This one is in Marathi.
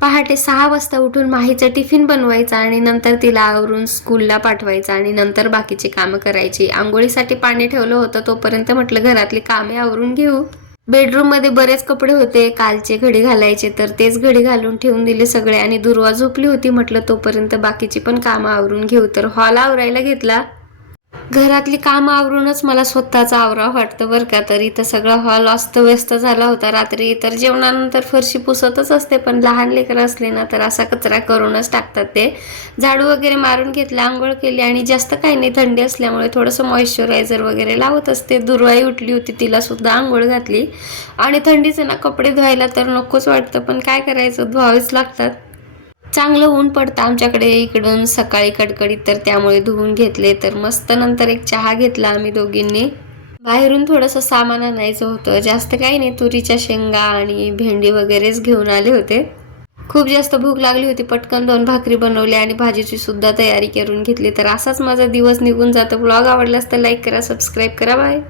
पहाटे 6 वाजता उठून माहीचा टिफिन बनवायचा आणि नंतर तिला आवरून स्कूलला पाठवायचं आणि नंतर बाकीची कामं करायची. अंघोळीसाठी पाणी ठेवलं होतं, तोपर्यंत म्हटलं घरातली कामे आवरून घेऊ. बेडरूम मध्ये बरेच कपडे होते, कालचे घडी घालायचे, तर तेच घडी घालून ठेवून दिले सगळे आणि दुर्वा झोपली होती. म्हटलं तोपर्यंत बाकीची पण कामं आवरून घेऊ, तर हॉल आवरायला घेतला. घरातली कामं आवरूनच मला स्वतःचा आवराव वाटतं बरं का. तर इथं सगळा हॉल अस्तव्यस्त झाला होता रात्री. तर जेवणानंतर फरशी पुसतच असते, पण लहान लेकरं असले ना तर असा कचरा करूनच टाकतात ते. झाडू वगैरे मारून घेतला, आंघोळ केली आणि जास्त काही नाही, थंडी असल्यामुळे थोडंसं मॉइश्चरायझर वगैरे लावत असते. दुर्वाई उठली होती, तिला सुद्धा आंघोळ घातली. आणि थंडीचे ना कपडे धुवायला तर नकोच वाटतं, पण काय करायचं, धुवावेच लागतात. चांगलं ऊन पडतं आमच्याकडे इकडून सकाळी कडकडीत, तर त्यामुळे धुवून घेतले. तर मस्त नंतर एक चहा घेतला आम्ही दोघींनी. बाहेरून थोडंसं सामान आणायचं होतं, जास्त काही नाही, तुरीच्या शेंगा आणि भेंडी वगैरेच घेऊन आले होते. खूप जास्त भूक लागली होती, पटकन 2 भाकरी बनवली आणि भाजीची सुद्धा तयारी करून घेतली. तर असाच माझा दिवस निघून जातो. ब्लॉग आवडलास तर लाईक करा, सबस्क्राईब करा. बाय.